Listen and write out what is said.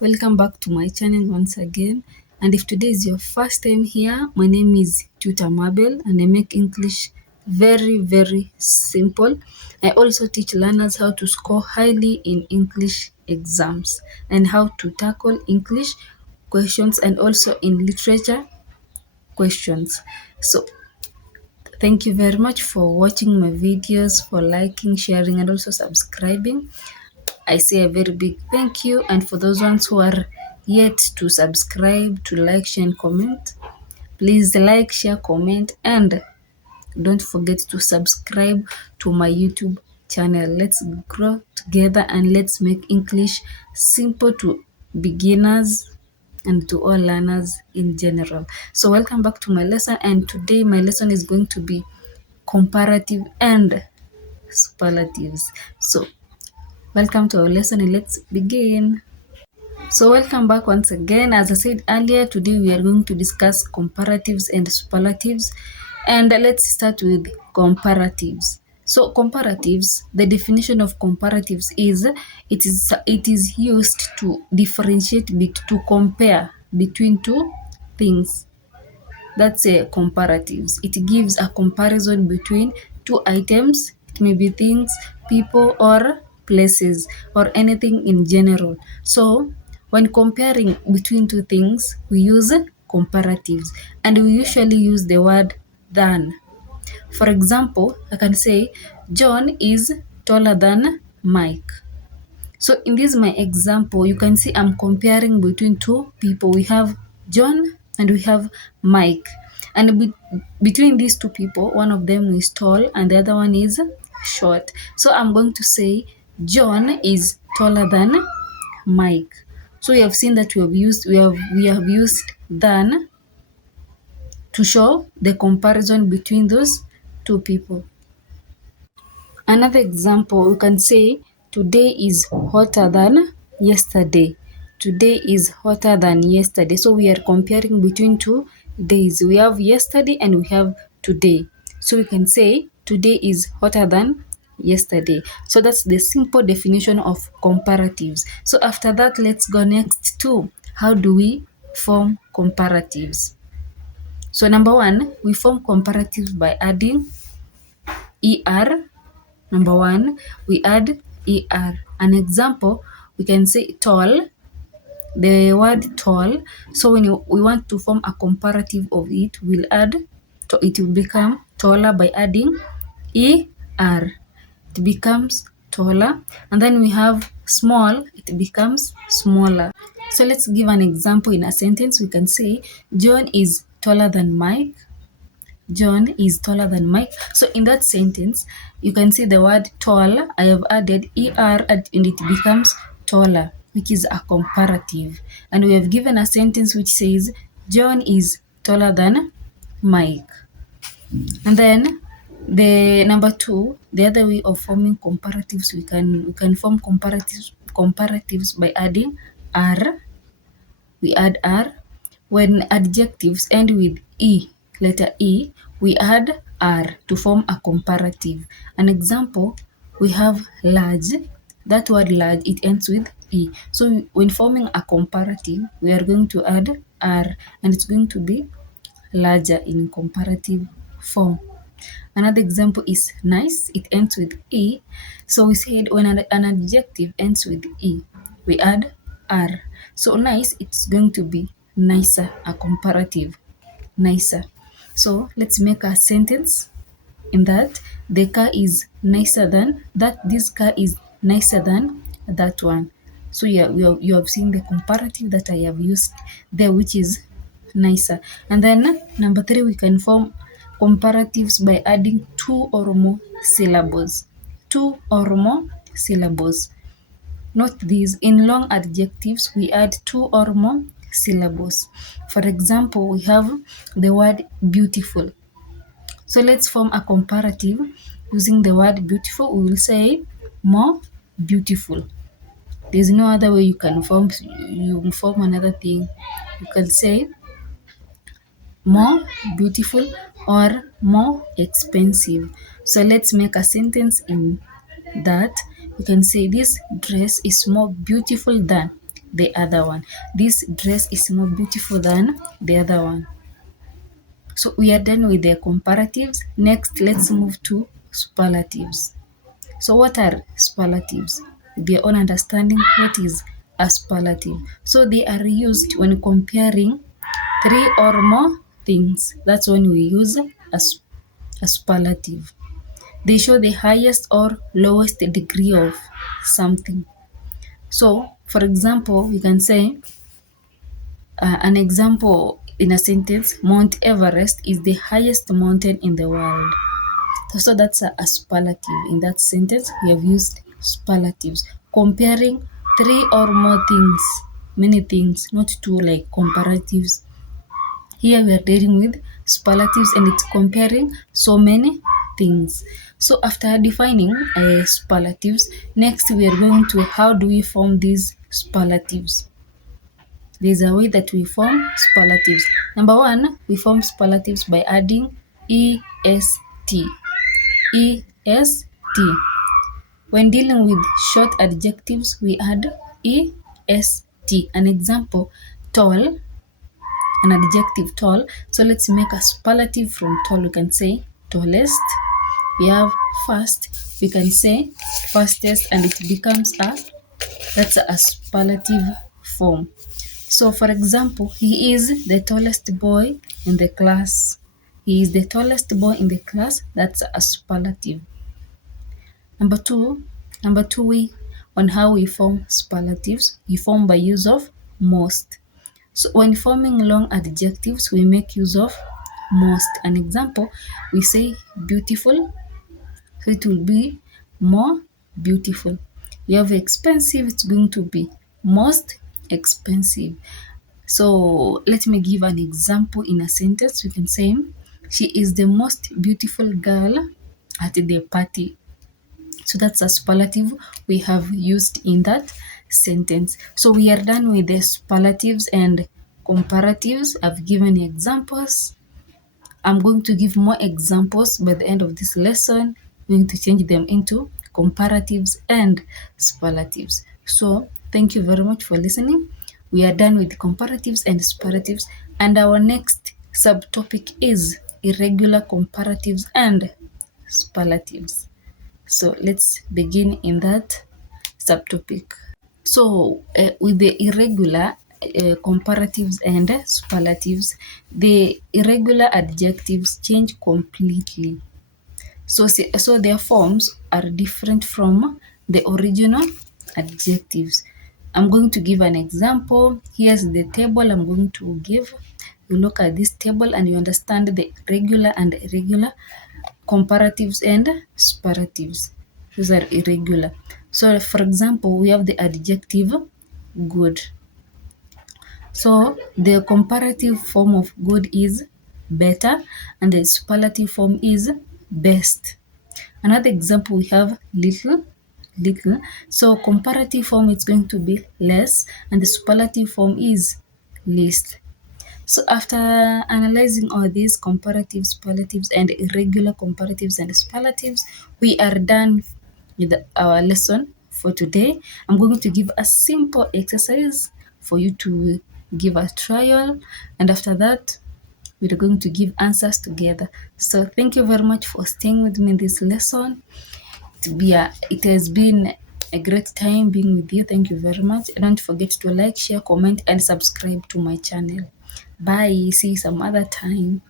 Welcome back to my channel once again. And if today is your first time here, my name is Tutor Mabel and I make English very simple. I also teach learners how to score highly in English exams and how to tackle English questions and also in literature questions. So thank you very much for watching my videos, for liking, sharing and also subscribing. I say a very big thank you. And for those ones who are yet to subscribe, to like, share, and comment, please like, share, comment, and don't forget to subscribe to my YouTube channel. Let's grow together and let's make English simple to beginners and to all learners in general. So welcome back to my lesson, and today my lesson is going to be comparative and superlatives. So welcome to our lesson and let's begin. So welcome back once again. As I said earlier, today we are going to discuss comparatives and superlatives. And let's start with comparatives. So comparatives, the definition of comparatives is it is used to differentiate to compare between two things. That's a comparatives. It gives a comparison between two items. It may be things, people, or places, or anything in general. So when comparing between two things, we use comparatives, and we usually use the word than. For example, I can say John is taller than Mike. So in this my example, you can see I'm comparing between two people. We have John and we have Mike. And between these two people, one of them is tall and the other one is short. So I'm going to say John is taller than Mike. So we have seen that we have used than to show the comparison between those two people. Another example, we can say today is hotter than yesterday. Today is hotter than yesterday. So we are comparing between two days. We have yesterday and we have today. So we can say today is hotter than yesterday. So that's the simple definition of comparatives. So after that, let's go next to how do we form comparatives. So number one, we form comparatives by adding er. Number one, we add er. An example, we can say tall, the word tall. So when we want to form a comparative of it, we'll add, it will become taller by adding er. It becomes taller. And then we have small, it becomes smaller. So let's give an example in a sentence. We can say John is taller than Mike. John is taller than Mike. So in that sentence, you can see the word tall. I have added er and it becomes taller, which is a comparative. And we have given a sentence which says John is taller than Mike. And then the number two, the other way of forming comparatives, we can form comparatives by adding are. We add are. When adjectives end with e, letter e, we add are to form a comparative. An example, we have large. That word large, it ends with e. So when forming a comparative, we are going to add are, and it's going to be larger in comparative form. Another example is nice. It ends with e. So we said when an adjective ends with e, we add are. So nice, it's going to be nicer, a comparative, nicer. So let's make a sentence in that the car is nicer than that. This car is nicer than that one. So yeah, you have seen the comparative that I have used there, which is nicer. And then number three, we can form comparatives by adding two or more syllables. Two or more syllables. Note these, in long adjectives, we add two or more syllables. For example, we have the word beautiful. So let's form a comparative using the word beautiful. We will say more beautiful. There's no other way you can form another thing. You can say more beautiful or more expensive. So let's make a sentence in that. You can say this dress is more beautiful than. the other one. This dress is more beautiful than the other one. So we are done with the comparatives. Next, let's move to superlatives. So what are superlatives? With your own understanding, what is a superlative? So they are used when comparing three or more things. That's when we use a superlative. They show the highest or lowest degree of something. So, for example, we can say an example in a sentence: Mount Everest is the highest mountain in the world. So that's a superlative. In that sentence, we have used superlatives, comparing three or more things, many things, not two like comparatives. Here we are dealing with superlatives and it's comparing so many things. So after defining superlatives, next we are going to how do we form these superlatives. There's a way that we form superlatives. Number one, we form superlatives by adding est. est. When dealing with short adjectives, we add est. An example, tall, an adjective tall. So let's make a superlative from tall. We can say tallest. We have fast. We can say fastest, and it becomes that's a superlative form. So for example, he is the tallest boy in the class. He is the tallest boy in the class. That's a superlative. Number two, we on how we form superlatives. We form by use of most. So when forming long adjectives, we make use of most. An example, we say beautiful, so it will be more beautiful. We have expensive, it's going to be most expensive. So let me give an example in a sentence. We can say, she is the most beautiful girl at the party. So that's a superlative we have used in that sentence. So we are done with the superlatives and comparatives. I've given examples. I'm going to give more examples by the end of this lesson. I'm going to change them into comparatives and superlatives. So thank you very much for listening. We are done with comparatives and superlatives, and our next subtopic is irregular comparatives and superlatives. So let's begin in that subtopic. So with the irregular comparatives and superlatives, the irregular adjectives change completely. So their forms are different from the original adjectives. I'm going to give an example. Here's the table I'm going to give. You look at this table and you understand the regular and irregular comparatives and superlatives. These are irregular. So for example, we have the adjective good. So the comparative form of good is better and the superlative form is best. Another example, we have little. So comparative form is going to be less and the superlative form is least. So after analyzing all these comparative superlatives and irregular comparatives and superlatives, we are done with our lesson for today. I'm going to give a simple exercise for you to give a trial, and after that, we're going to give answers together. So thank you very much for staying with me in this lesson. It has been a great time being with you. Thank you very much. Don't forget to like, share, comment, and subscribe to my channel. Bye. See you some other time.